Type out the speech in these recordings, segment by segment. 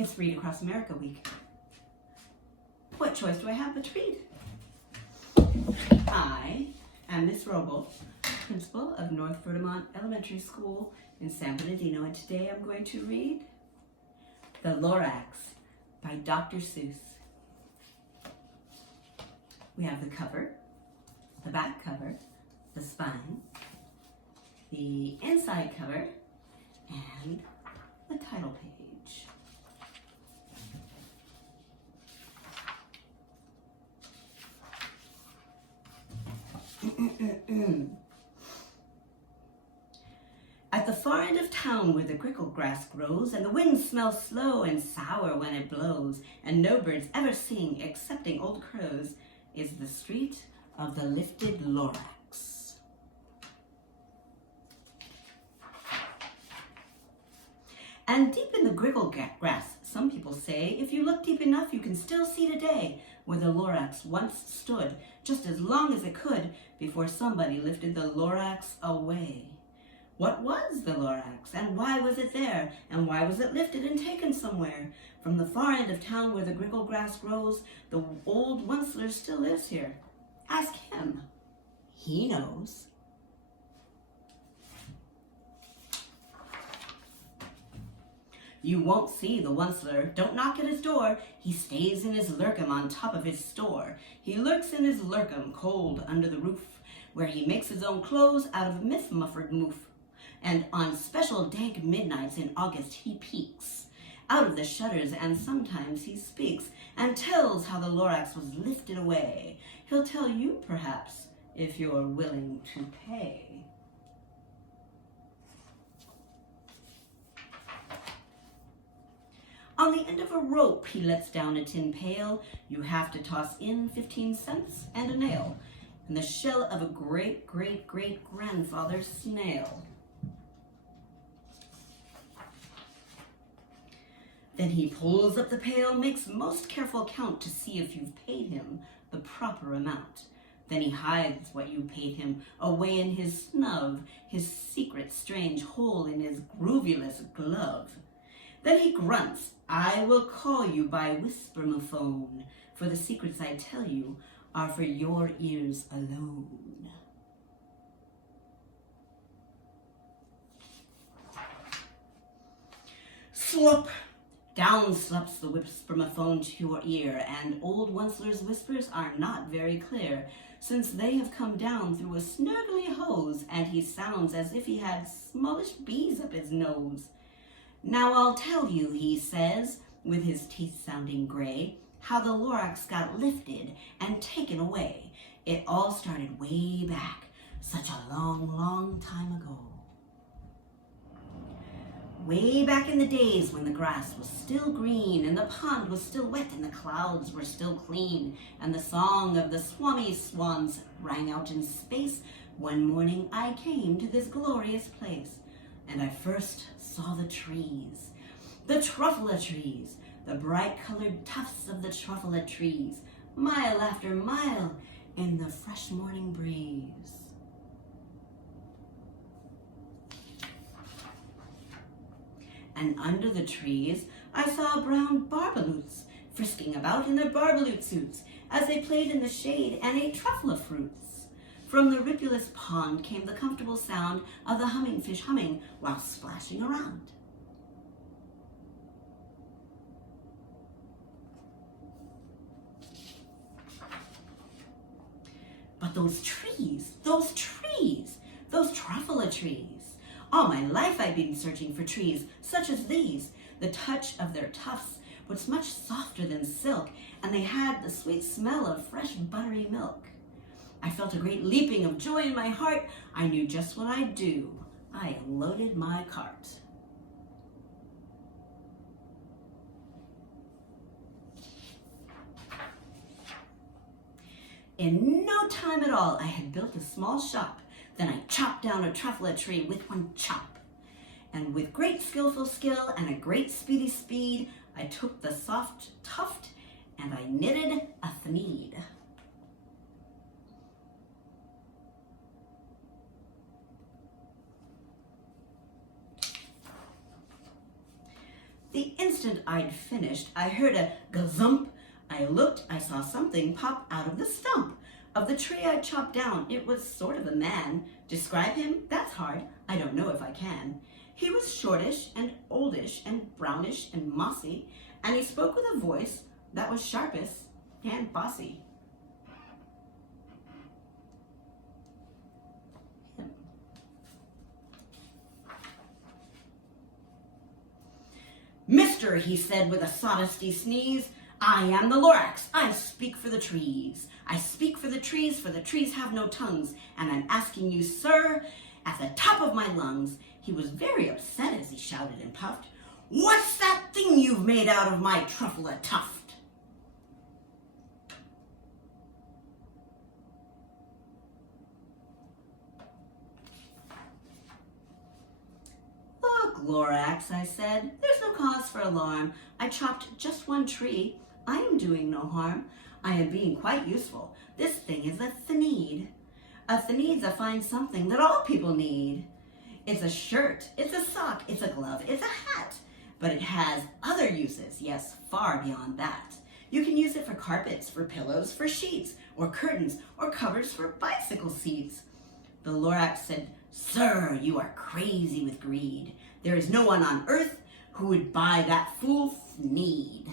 It's Read Across America Week. What choice do I have but to read? I am Miss Robel, principal of North Verdemont Elementary School in San Bernardino, and today I'm going to read The Lorax by Dr. Seuss. We have the cover, the back cover, the spine, the inside cover, and the title page. At the far end of town where the grickle grass grows and the wind smells slow and sour when it blows and no birds ever sing excepting old crows is the street of the lifted Lorax. And deep in the grickle grass, some people say, if you look deep enough, you can still see today where the Lorax once stood, just as long as it could, before somebody lifted the Lorax away. What was the Lorax, and why was it there, and why was it lifted and taken somewhere? From the far end of town where the grickle grass grows, the old Onceler still lives here. Ask him. He knows. You won't see the Onceler. Don't knock at his door. He stays in his lurkum on top of his store. He lurks in his lurkum, cold under the roof, where he makes his own clothes out of myth-muffered moof. And on special dank midnights in August he peeks out of the shutters, and sometimes he speaks and tells how the Lorax was lifted away. He'll tell you, perhaps, if you're willing to pay. On the end of a rope he lets down a tin pail. You have to toss in 15 cents and a nail, and the shell of a great-great-great-grandfather's snail. Then he pulls up the pail, makes most careful count to see if you've paid him the proper amount. Then he hides what you paid him away in his snub, his secret strange hole in his groovyless glove. Then he grunts, I will call you by whisper-mophone, for the secrets I tell you are for your ears alone. Slop! Down slops the whisper-mophone to your ear, and old Onceler's whispers are not very clear, since they have come down through a snurgly hose, and he sounds as if he had smallish bees up his nose. Now I'll tell you, he says, with his teeth sounding gray, how the Lorax got lifted and taken away. It all started way back, such a long, long time ago. Way back in the days when the grass was still green and the pond was still wet and the clouds were still clean and the song of the swami swans rang out in space, one morning I came to this glorious place, and I first saw the trees, the truffula trees, the bright-colored tufts of the truffula trees, mile after mile in the fresh morning breeze. And under the trees I saw brown barbaloots frisking about in their barbaloot suits as they played in the shade and ate truffula fruits. From the ripulous pond came the comfortable sound of the humming fish humming while splashing around. But those trees, those truffula trees. All my life I've been searching for trees such as these. The touch of their tufts was much softer than silk, and they had the sweet smell of fresh buttery milk. I felt a great leaping of joy in my heart. I knew just what I'd do. I loaded my cart. In no time at all, I had built a small shop. Then I chopped down a truffula tree with one chop. And with great skillful skill and a great speedy speed, I took the soft tuft and I knitted a thneed. The instant I'd finished, I heard a gazump. I looked, I saw something pop out of the stump of the tree I'd chopped down. It was sort of a man. Describe him? That's hard. I don't know if I can. He was shortish and oldish and brownish and mossy, and he spoke with a voice that was sharpish and bossy. Mister, he said with a sawdusty sneeze, I am the Lorax. I speak for the trees. I speak for the trees have no tongues. And I'm asking you, sir, at the top of my lungs. He was very upset as he shouted and puffed. What's that thing you've made out of my truffle a tuft? Look, Lorax, I said, there's no cause for alarm. I chopped just one tree. I am doing no harm. I am being quite useful. This thing is a thenede. A thenede's a fine something that all people need. It's a shirt, it's a sock, it's a glove, it's a hat. But it has other uses, yes, far beyond that. You can use it for carpets, for pillows, for sheets, or curtains, or covers for bicycle seats. The Lorax said, Sir, you are crazy with greed. There is no one on earth who would buy that fool need.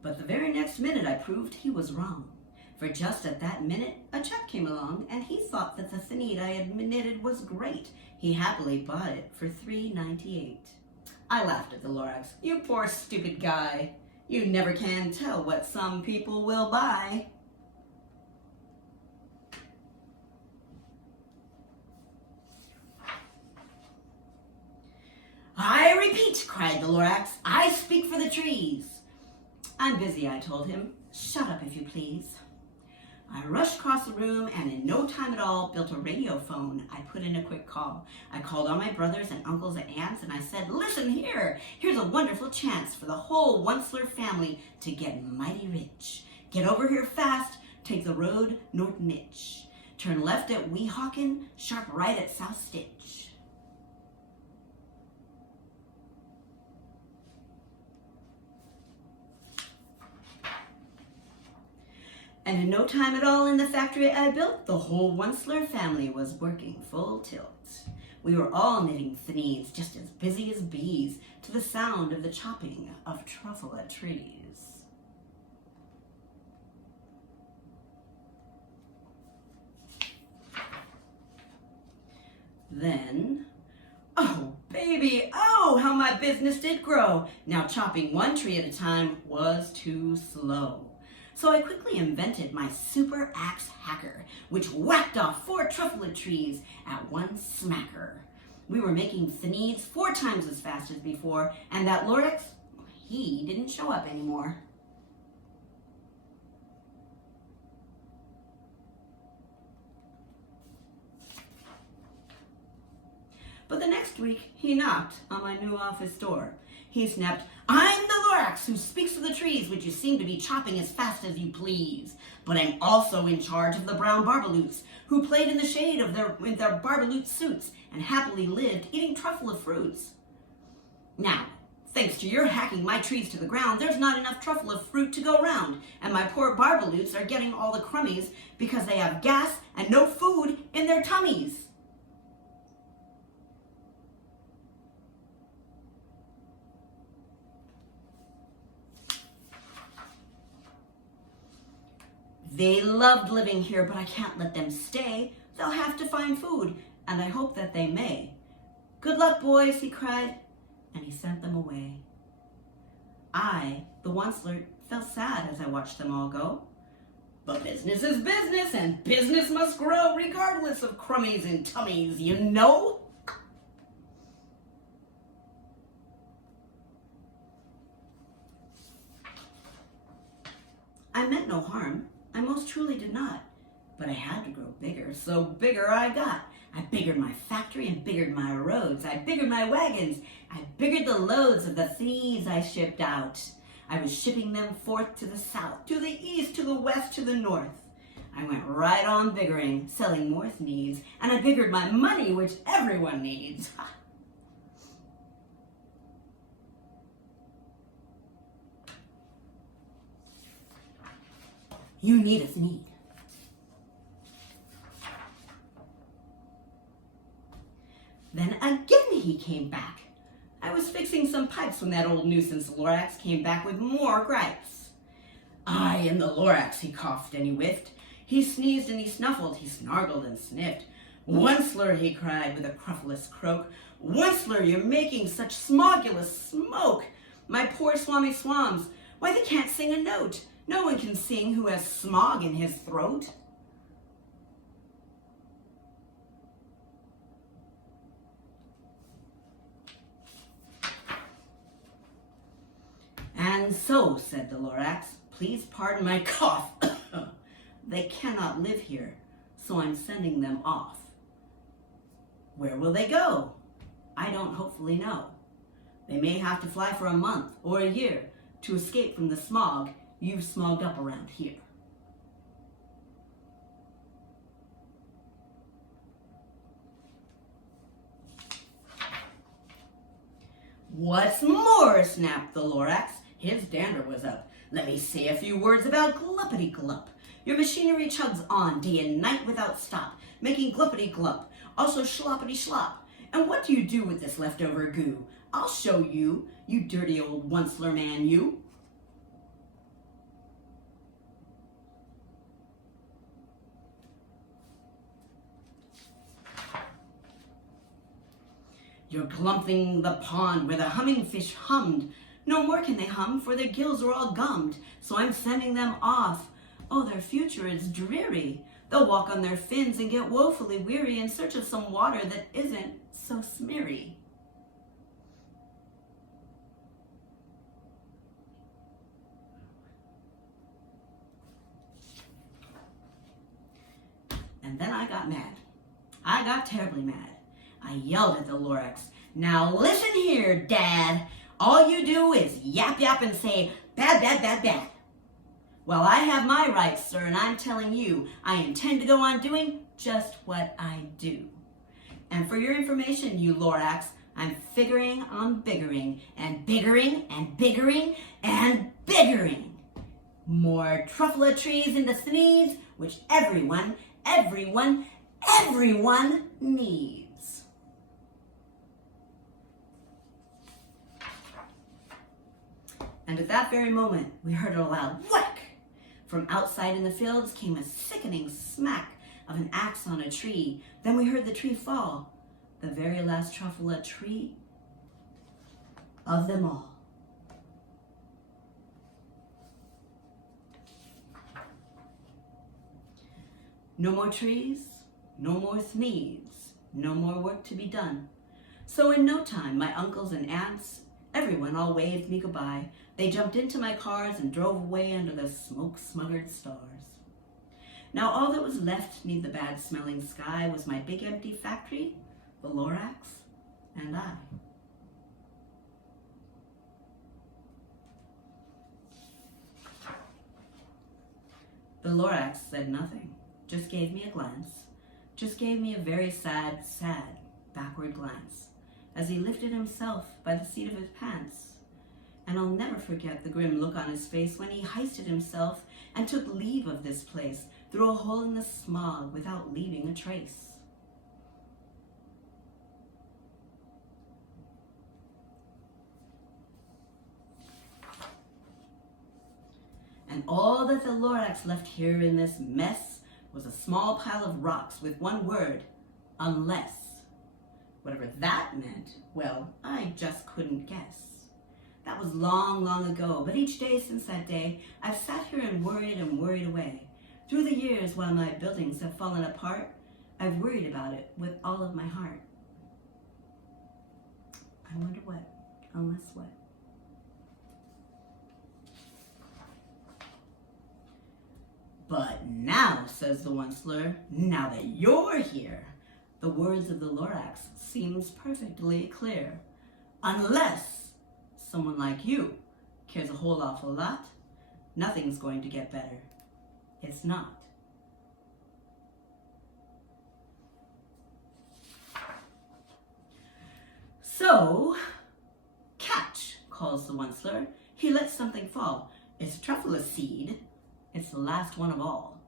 But the very next minute I proved he was wrong. For just at that minute, a check came along, and he thought that the thenede I had knitted was great. He happily bought it for $3.98. I laughed at the Lorax. You poor stupid guy. You never can tell what some people will buy. I repeat, cried the Lorax, I speak for the trees. I'm busy, I told him. Shut up, if you please. I rushed across the room and in no time at all built a radio phone. I put in a quick call. I called all my brothers and uncles and aunts and I said, listen here, here's a wonderful chance for the whole Onceler family to get mighty rich. Get over here fast, take the road North-Nitch. Turn left at Weehawken, sharp right at South Stitch. And in no time at all in the factory I built, the whole Onceler family was working full tilt. We were all knitting thenedes, just as busy as bees, to the sound of the chopping of truffle trees. Then, oh baby, oh how my business did grow. Now chopping one tree at a time was too slow. So I quickly invented my super axe hacker, which whacked off 4 truffle trees at one smacker. We were making thenedes 4 times as fast as before, and that Lorax, he didn't show up anymore. But the next week, he knocked on my new office door. He snapped, I'm the Lorax who speaks to the trees, which you seem to be chopping as fast as you please. But I'm also in charge of the brown barbaloots, who played in the shade of their barbaloot suits and happily lived eating truffle fruits. Now, thanks to your hacking my trees to the ground, there's not enough truffle fruit to go round, and my poor barbaloots are getting all the crummies because they have gas and no food in their tummies. They loved living here, but I can't let them stay. They'll have to find food, and I hope that they may. Good luck, boys, he cried, and he sent them away. I, the Onceler, felt sad as I watched them all go. But business is business, and business must grow regardless of crummies and tummies, you know? I meant no harm. I most truly did not, but I had to grow bigger, so bigger I got. I biggered my factory and biggered my roads. I biggered my wagons. I biggered the loads of the thenedes I shipped out. I was shipping them forth to the south, to the east, to the west, to the north. I went right on biggering, selling more needs, and I biggered my money, which everyone needs. You need a need. Then again he came back. I was fixing some pipes when that old nuisance Lorax came back with more gripes. I am the Lorax, he coughed and he whiffed. He sneezed and he snuffled, he snargled and sniffed. Onceler, he cried with a cruffless croak. Onceler, you're making such smogulous smoke. My poor swami swams, why they can't sing a note. No one can sing who has smog in his throat. And so, said the Lorax, please pardon my cough. They cannot live here, so I'm sending them off. Where will they go? I don't hopefully know. They may have to fly for a month or a year to escape from the smog you've smogged up around here. What's more, snapped the Lorax. His dander was up. Let me say a few words about gluppity-glup. Your machinery chugs on day and night without stop, making gluppity-glup, also schloppity-schlop. And what do you do with this leftover goo? I'll show you, you dirty old onceler man, you. You're glumping the pond where the humming fish hummed. No more can they hum, for their gills are all gummed, so I'm sending them off. Oh, their future is dreary. They'll walk on their fins and get woefully weary in search of some water that isn't so smeary. And then I got mad. I got terribly mad. I yelled at the Lorax, now listen here, Dad. All you do is yap yap and say, bad, bad, bad, bad. Well, I have my rights, sir, and I'm telling you, I intend to go on doing just what I do. And for your information, you Lorax, I'm figuring on biggering, and biggering, and biggering, and biggering. More truffle trees in the sneeze, which everyone needs. And at that very moment, we heard a loud whack. From outside in the fields came a sickening smack of an axe on a tree. Then we heard the tree fall, the very last truffle tree of them all. No more trees, no more sneeze, no more work to be done. So in no time, my uncles and aunts, everyone all waved me goodbye. They jumped into my cars and drove away under the smoke-smuggered stars. Now all that was left neath the bad-smelling sky was my big empty factory, the Lorax, and I. The Lorax said nothing, just gave me a glance, just gave me a very sad, backward glance, as he lifted himself by the seat of his pants. And I'll never forget the grim look on his face when he hoisted himself and took leave of this place through a hole in the smog without leaving a trace. And all that the Lorax left here in this mess was a small pile of rocks with one word, unless. Whatever that meant, well, I just couldn't guess. That was long, long ago, but each day since that day, I've sat here and worried away. Through the years, while my buildings have fallen apart, I've worried about it with all of my heart. I wonder what, unless what. But now, says the onceler, now that you're here, the words of the Lorax seems perfectly clear. Unless someone like you cares a whole awful lot, nothing's going to get better. It's not. So, catch, calls the Onceler. He lets something fall. It's truffle seed. It's the last one of all.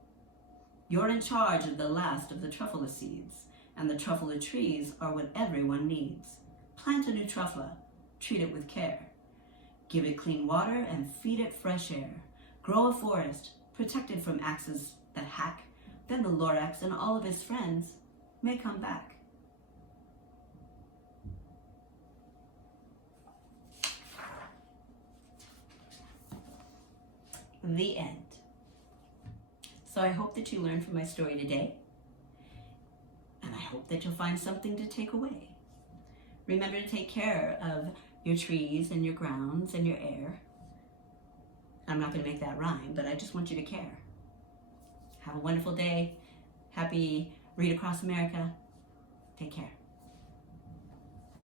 You're in charge of the last of the truffle seeds, and the truffle trees are what everyone needs. Plant a new truffle. Treat it with care. Give it clean water and feed it fresh air. Grow a forest, protected from axes that hack. Then the Lorax and all of his friends may come back. The end. So I hope that you learned from my story today, and I hope that you'll find something to take away. Remember to take care of your trees and your grounds and your air. I'm not going to make that rhyme, but I just want you to care. Have a wonderful day. Happy Read Across America. Take care.